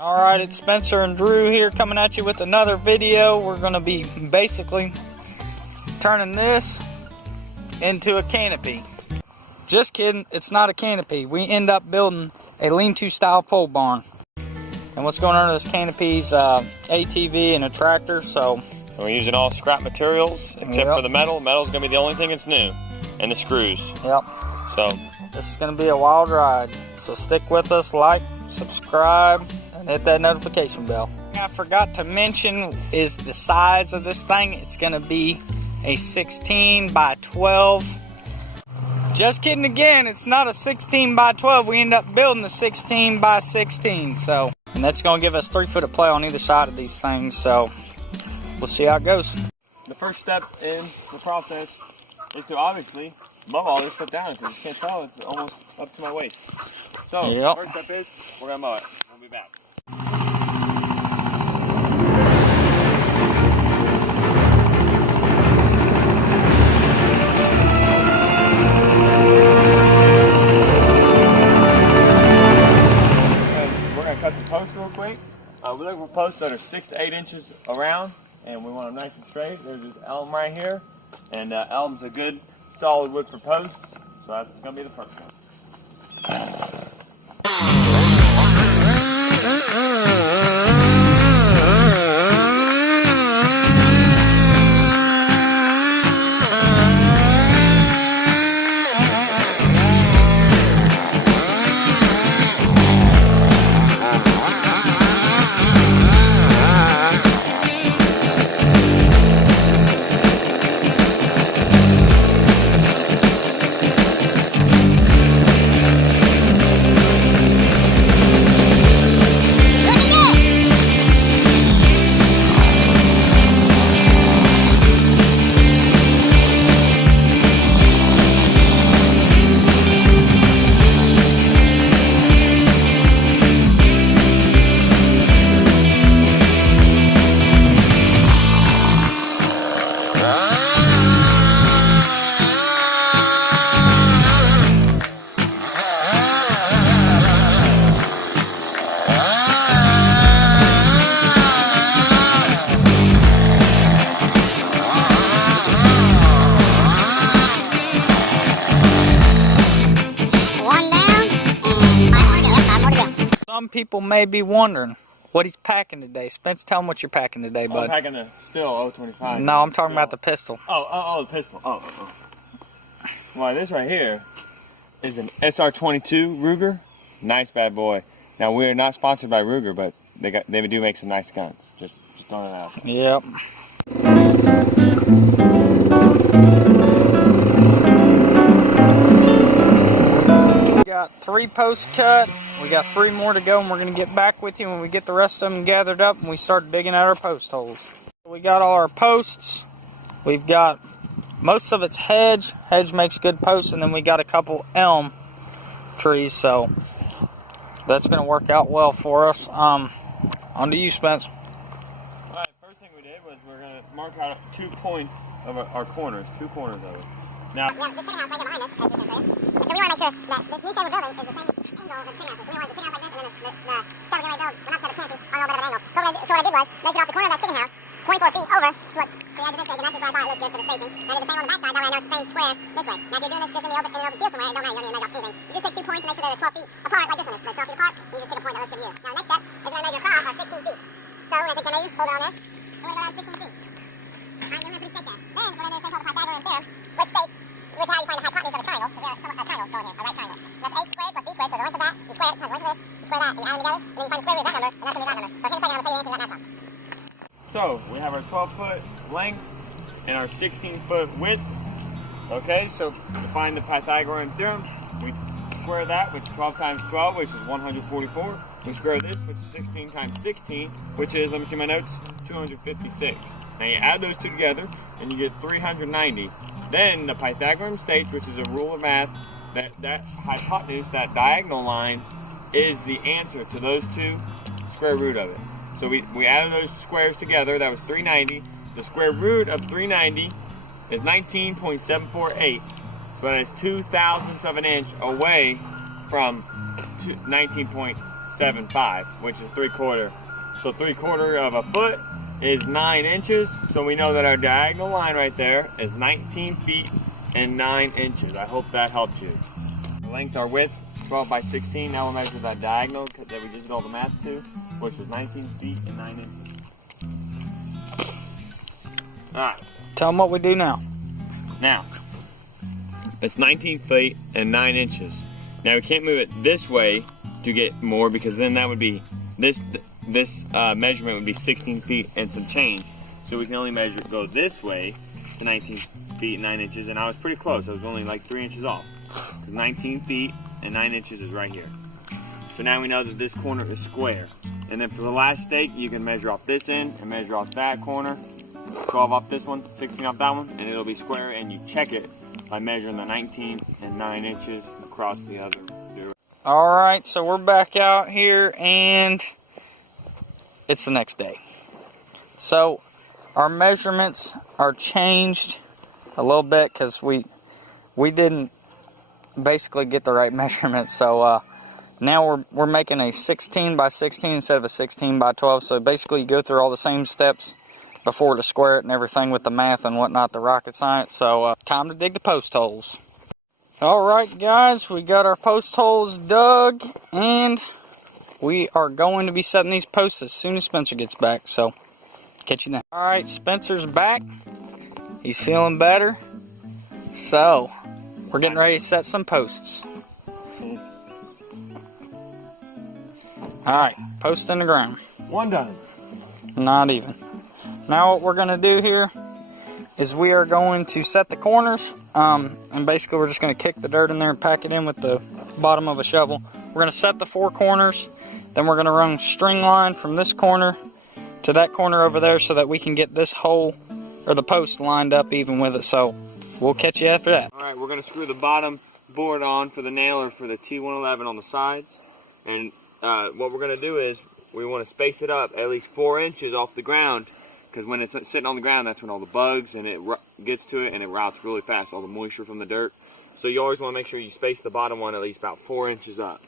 Alright, it's Spencer and Drew here coming at you with another video. We're going to be basically turning this into a canopy. Just kidding, it's not a canopy. We end up building a lean-to style pole barn. And what's going on in this canopy is ATV and a tractor, so... We're using all scrap materials except for the metal. Metal's going to be the only thing that's new. And the screws. Yep. So this is going to be a wild ride. So stick with us, like, subscribe, and hit that notification bell. I forgot to mention is the size of this thing. It's going to be a 16 by 12. Just kidding again, it's not a 16 by 12. We end up building the 16 by 16. So, and that's going to give us 3 foot of play on either side of these things. So we'll see how it goes. The first step in the process is to obviously mow all this stuff down, because you can't tell, it's almost up to my waist. So, the first step is, we're going to mow it. We'll be back. We're going to cut some posts real quick. We're looking for posts that are 6 to 8 inches around, and we want them nice and straight. There's this elm right here, and elm's a good solid wood for posts, so that's going to be the first one. Some people may be wondering what he's packing today. Spence, tell him what you're packing today, bud. I'm packing the Stihl 025. No, I'm talking about the pistol. Oh, the pistol. Oh. Well, this right here is an SR22 Ruger. Nice bad boy. Now, we're not sponsored by Ruger, but they do make some nice guns. Just throwing it out. Yep. Got 3 posts cut. We got 3 more to go, and we're going to get back with you when we get the rest of them gathered up and we start digging out our post holes. We got all our posts. We've got most of it's hedge. Hedge makes good posts, and then we got a couple elm trees, so that's going to work out well for us. On to you, Spence. Alright, first thing we did was we're going to mark out 2 points of our corners, 2 corners of it. Now, the chicken house right here behind us, as we can show you. And so we want to make sure that this new shape we're building is the same angle that the chicken house is. So we want the chicken house like this, and then the shaft we're going to build, well, not shaft, it can't be on a little bit of an angle. So what I did was measure off the corner of that chicken house 24 feet over to what the edge of this shape, and that's just where I thought it looked good for the spacing. And I did the same on the back side, that way I know it's the same square this way. Now if you're doing this just in the open field somewhere, it don't matter, you don't need to measure off anything. You just take 2 points and make sure they're 12 feet apart, like this one is. They're 12 feet apart, you just pick a point that looks good to you. Now the next step is we're going to measure across our 16 feet. So we're going to take 10 measures, hold it on there. We're going to go down 16 feet. Alright, then we're going to put a stake there. Then we're going to do this thing called the Pythagorean Theorem, which states which how you find the hypotenuse of a triangle, because there's a triangle going here, a right triangle. And that's a squared plus b squared, so the length of that, you square it times the length of this, you square that, and you add them together, and then you find the square root of that number, and that's going to be that number. So in a second, I'm going to tell you the answer to that math problem. so we have our 12-foot length and our 16-foot width. Okay, so to find the Pythagorean Theorem, we square that, which is 12 times 12, which is 144. We square this, which is 16 times 16, which is, let me see my notes, 256. Now you add those two together, and you get 390. Then the Pythagorean states, which is a rule of math, that hypotenuse, that diagonal line, is the answer to those two square root of it. So we added those squares together. That was 390. The square root of 390 is 19.748. So that is 2 thousandths of an inch away from 19.748. 0.75, which is 3/4. So 3/4 of a foot is 9 inches. So we know that our diagonal line right there is 19 feet and 9 inches. I hope that helped you. The length, our width, 12 by 16. Now we'll measure that diagonal that we just did all the math to, which is 19 feet and 9 inches. Alright. Tell them what we do now. Now, it's 19 feet and 9 inches. Now we can't move it this way to get more, because then that would be, this measurement would be 16 feet and some change. So we can only go this way to 19 feet and 9 inches, and I was pretty close. I was only like 3 inches off. 19 feet and 9 inches is right here. So now we know that this corner is square. And then for the last stake, you can measure off this end and measure off that corner. 12 off this one, 16 off that one, and it'll be square, and you check it by measuring the 19 and 9 inches across the other direction. Alright, so we're back out here, and it's the next day. So our measurements are changed a little bit because we didn't basically get the right measurements. So now we're making a 16 by 16 instead of a 16 by 12. So basically you go through all the same steps before to square it and everything with the math and whatnot, the rocket science. So time to dig the post holes. Alright guys, we got our post holes dug, and we are going to be setting these posts as soon as Spencer gets back. So catch you then. Alright, Spencer's back. He's feeling better. So we're getting ready to set some posts. Alright, post in the ground. One done. Not even. Now what we're going to do here is we are going to set the corners, and basically we're just going to kick the dirt in there and pack it in with the bottom of a shovel. We're going to set the 4 corners, then we're going to run string line from this corner to that corner over there so that we can get this hole, or the post, lined up even with it. So we'll catch you after that. Alright, we're going to screw the bottom board on for the nailer for the T111 on the sides, and what we're going to do is we want to space it up at least 4 inches off the ground, because when it's sitting on the ground, that's when all the bugs and it gets to it and it rots really fast, all the moisture from the dirt. So you always want to make sure you space the bottom one at least about 4 inches up.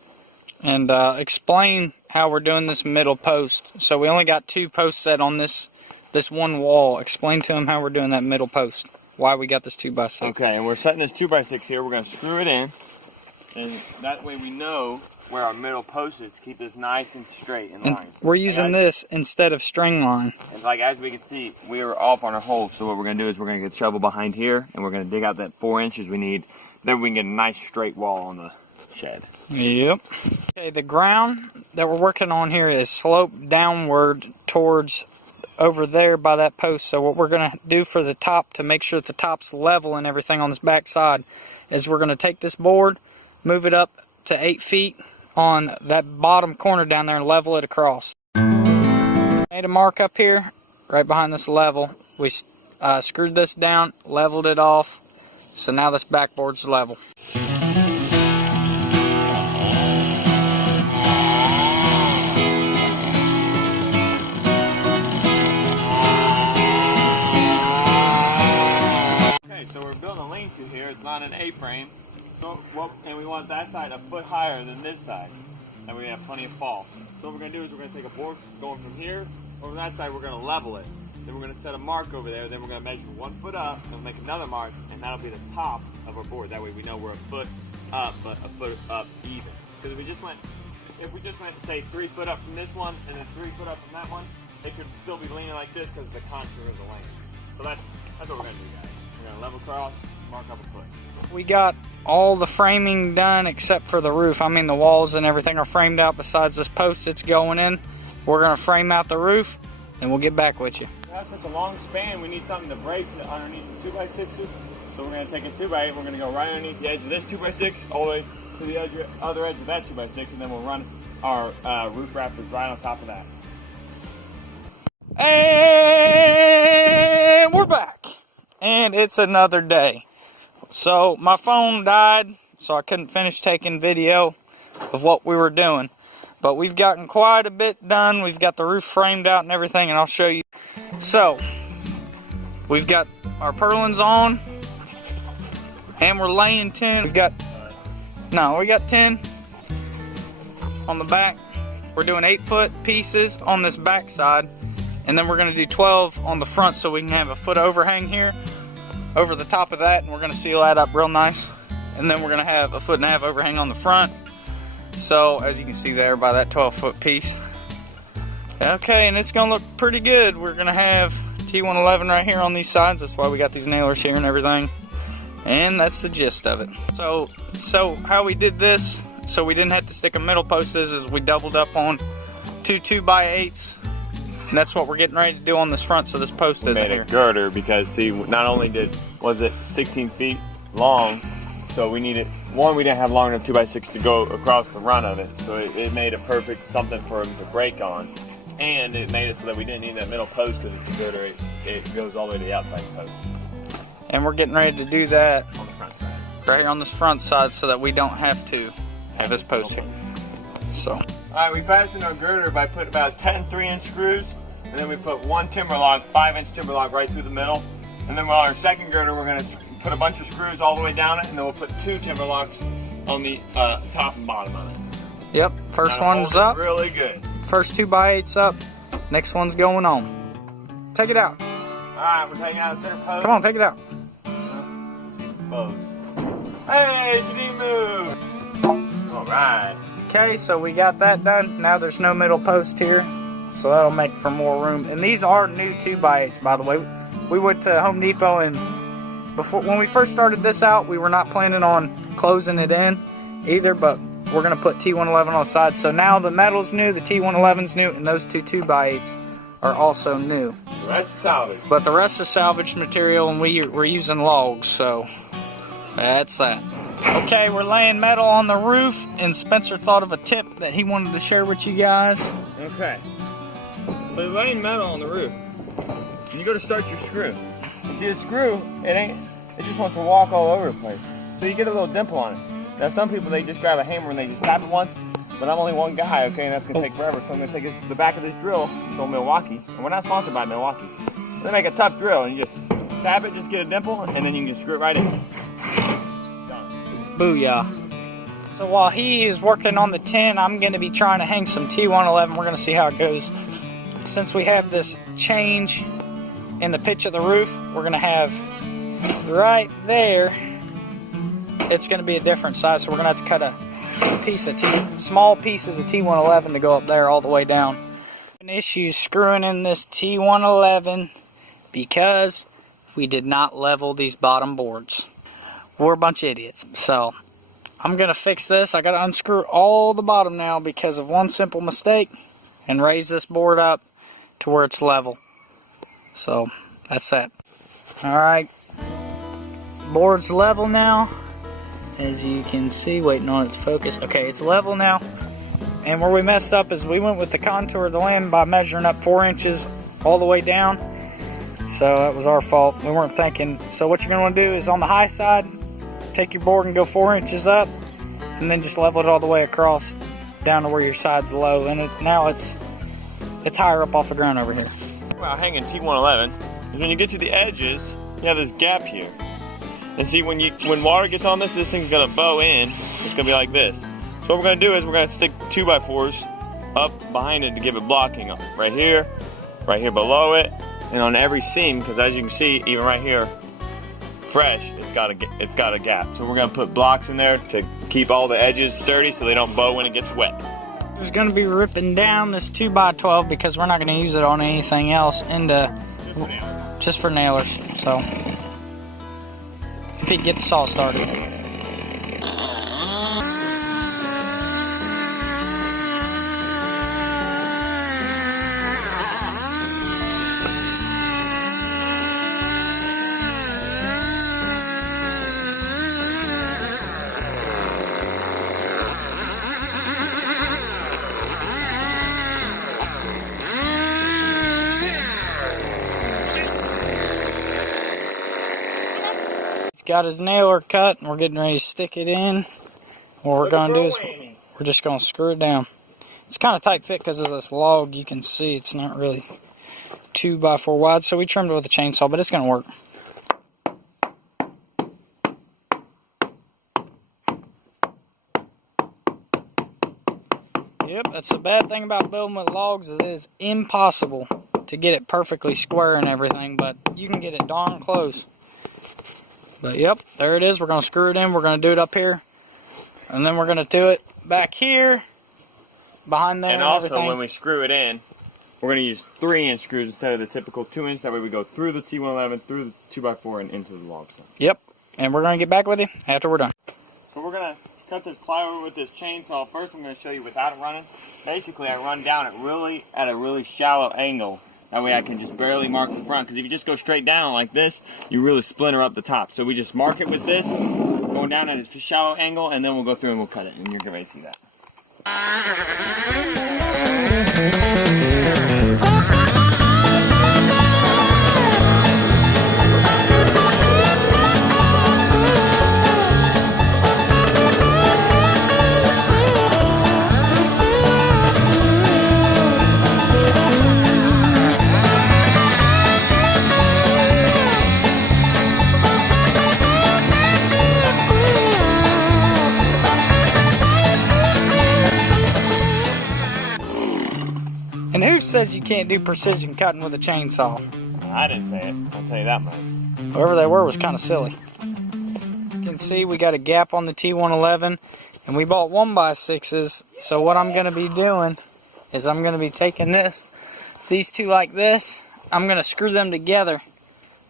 And explain how we're doing this middle post. So we only got 2 posts set on this one wall. Explain to them how we're doing that middle post. Why we got this 2x6. Okay, and we're setting this 2x6 here. We're going to screw it in, and that way we know where our middle post is to keep this nice and straight in line. We're using this instead of string line. And like as we can see, we are off on our hole. So what we're going to do is we're going to get a shovel behind here, and we're going to dig out that 4 inches we need. Then we can get a nice straight wall on the shed. Yep. Okay, the ground that we're working on here is sloped downward towards over there by that post. So what we're going to do for the top to make sure that the top's level and everything on this back side is we're going to take this board, move it up to 8 feet on that bottom corner down there and level it across. Made a mark up here right behind this level. We screwed this down, leveled it off, so now this backboard's level. Okay, so we're building a lean-to here. It's not an A-frame. So, and we want that side a foot higher than this side, and we have plenty of fall. So what we're going to do is we're going to take a board going from here over that side. We're going to level it. Then we're going to set a mark over there. Then we're going to measure 1 foot up, and we'll make another mark, and that'll be the top of our board. That way we know we're a foot up, but a foot up even. Because if we just went, say 3 foot up from this one, and then 3 foot up from that one, it could still be leaning like this because of the contour of the lane. So that's what we're going to do, guys. We're going to level across, mark up a foot. We got all the framing done except for the roof. I mean, the walls and everything are framed out besides this post that's going in. We're going to frame out the roof, and we'll get back with you. We have such a long span, we need something to brace it underneath the 2x6s. So we're going to take a 2x8, we're going to go right underneath the edge of this 2x6 all the way to the other edge of that 2x6, and then we'll run our roof rafters right on top of that. And we're back. And it's another day. So my phone died, so I couldn't finish taking video of what we were doing. But we've gotten quite a bit done. We've got the roof framed out and everything, and I'll show you. So, we've got our purlins on, and we're laying tin. We got 10 on the back. we're doing 8-foot pieces on this back side, and then we're going to do 12 on the front so we can have a foot overhang here over the top of that, and we're going to seal that up real nice. And then we're going to have a 1.5 foot overhang on the front. So as you can see there by that 12-foot piece. Okay, and it's going to look pretty good. We're going to have T111 right here on these sides. That's why we got these nailers here and everything. And that's the gist of it. So how we did this, so we didn't have to stick a middle post, is we doubled up on 2 2x8s. And that's what we're getting ready to do on this front, so this post isn't here. We made a girder because, see, not only was it 16 feet long, so we needed, one, we didn't have long enough 2x6 to go across the run of it, so it made a perfect something for him to break on. And it made it so that we didn't need that middle post because it's a girder, it goes all the way to the outside post. And we're getting ready to do that on the front side. Right here on this front side so that we don't have to have this post here. So. Alright, we fastened our girder by putting about 10 3-inch screws, and then we put one timber log, 5-inch timber log right through the middle. And then with our second girder, we're going to put a bunch of screws all the way down it, and then we'll put 2 timber logs on the top and bottom of it. Yep, first one's up. Really good. First 2x8's up. Next one's going on. Take it out. Alright, we're taking out the center post. Come on, take it out. Hey, she didn't move. Alright. Okay, so we got that done. Now there's no middle post here, so that'll make for more room. And these are new 2x8s, by the way. We went to Home Depot, and when we first started this out, we were not planning on closing it in either, but we're going to put T111 on the side. So now the metal's new, the T111's new, and those 2 2x8s are also new. The rest is salvage. But the rest is salvaged material, and we're using logs, so that's that. Okay, we're laying metal on the roof, and Spencer thought of a tip that he wanted to share with you guys. Okay. We're laying metal on the roof, and you go to start your screw. You see the screw, it just wants to walk all over the place. So you get a little dimple on it. Now some people, they just grab a hammer and they just tap it once, but I'm only one guy, okay, and that's going to take forever. So I'm going to take the back of this drill, it's on Milwaukee, and we're not sponsored by Milwaukee. They make a tough drill, and you just tap it, just get a dimple, and then you can just screw it right in. Booyah. So while he is working on the 10, I'm going to be trying to hang some T111. We're going to see how it goes. Since we have this change in the pitch of the roof, we're going to have right there, it's going to be a different size, so we're going to have to cut a piece of small pieces of T111 to go up there all the way down. An issue screwing in this T111 because we did not level these bottom boards. We're a bunch of idiots. So I'm going to fix this. I got to unscrew all the bottom now because of one simple mistake and raise this board up to where it's level. So that's that. Alright, board's level now, as you can see, waiting on its focus. Okay, it's level now, and where we messed up is we went with the contour of the limb by measuring up 4 inches all the way down. So that was our fault. We weren't thinking. So what you're going to want to do is on the high side, take your board and go 4 inches up, and then just level it all the way across down to where your side's low. And now it's higher up off the ground over here. About hanging T111 is when you get to the edges, you have this gap here. And see, when water gets on this thing's gonna bow in. It's gonna be like this. So what we're gonna do is we're gonna stick 2x4s up behind it to give it blocking right here below it, and on every seam, because as you can see, even right here, fresh, it's got a gap. So we're gonna put blocks in there to keep all the edges sturdy so they don't bow when it gets wet. We're going to be ripping down this 2x12 because we're not going to use it on anything else just for nailers. So if you get the saw started. Got his nailer cut, and we're getting ready to stick it in. What we're going to do is we're just going to screw it down. It's kind of tight fit because of this log. You can see it's not really 2x4 wide, so we trimmed it with a chainsaw, but it's going to work. Yep. Yep, that's the bad thing about building with logs is it is impossible to get it perfectly square and everything, but you can get it darn close. But yep, there it is. We're going to screw it in. We're going to do it up here. And then we're going to do it back here, behind there and also, everything. when we screw it in, we're going to use 3-inch screws instead of the typical 2-inch. That way we go through the T111, through the 2x4, and into the log set. Yep, and we're going to get back with you after we're done. So we're going to cut this plywood with this chainsaw. First, I'm going to show you without it running. Basically, I run down at a really shallow angle. That way I can just barely mark the front. Because if you just go straight down like this, you really splinter up the top. So we just mark it with this, going down at a shallow angle, and then we'll go through and we'll cut it. And you're going to see that. And who says you can't do precision cutting with a chainsaw? I didn't say it. I'll tell you that much. Whoever they were was kind of silly. You can see we got a gap on the T111, and we bought 1x6s. So what I'm going to be doing is I'm going to be taking these two like this. I'm going to screw them together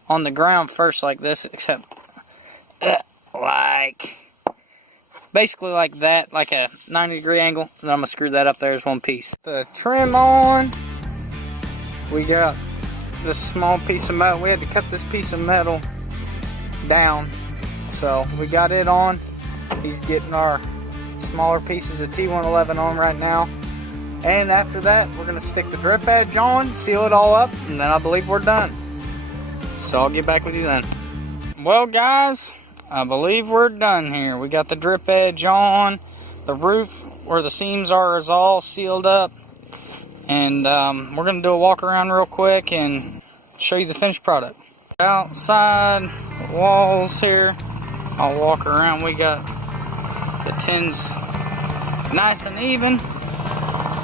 on the ground first like this, except basically like that, like a 90-degree angle, and then I'm going to screw that up there as one piece. The trim on, we got this small piece of metal. We had to cut this piece of metal down, so we got it on. He's getting our smaller pieces of T111 on right now, and after that we're going to stick the drip edge on, seal it all up, and then I believe we're done. So I'll get back with you then. Well guys, I believe we're done here. We got the drip edge on. The roof where the seams are is all sealed up. And we're going to do a walk around real quick and show you the finished product. Outside walls here, I'll walk around. We got the tins nice and even.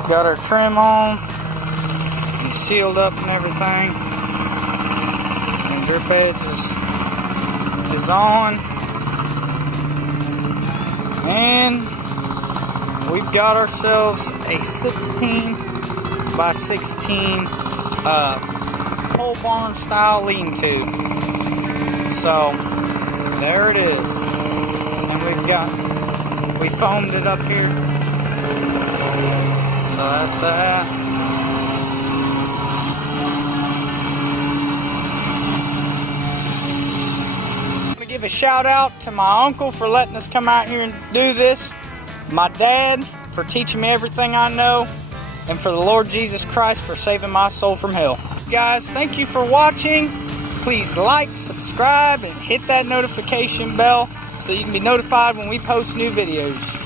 Got our trim on and sealed up and everything. And drip edge is on. And we've got ourselves a 16 by 16 pole barn style lean-to. So there it is. And we foamed it up here. So that's that. Give a shout out to my uncle for letting us come out here and do this, my dad for teaching me everything I know, and for the Lord Jesus Christ for saving my soul from hell. Guys, thank you for watching. Please like, subscribe, and hit that notification bell so you can be notified when we post new videos.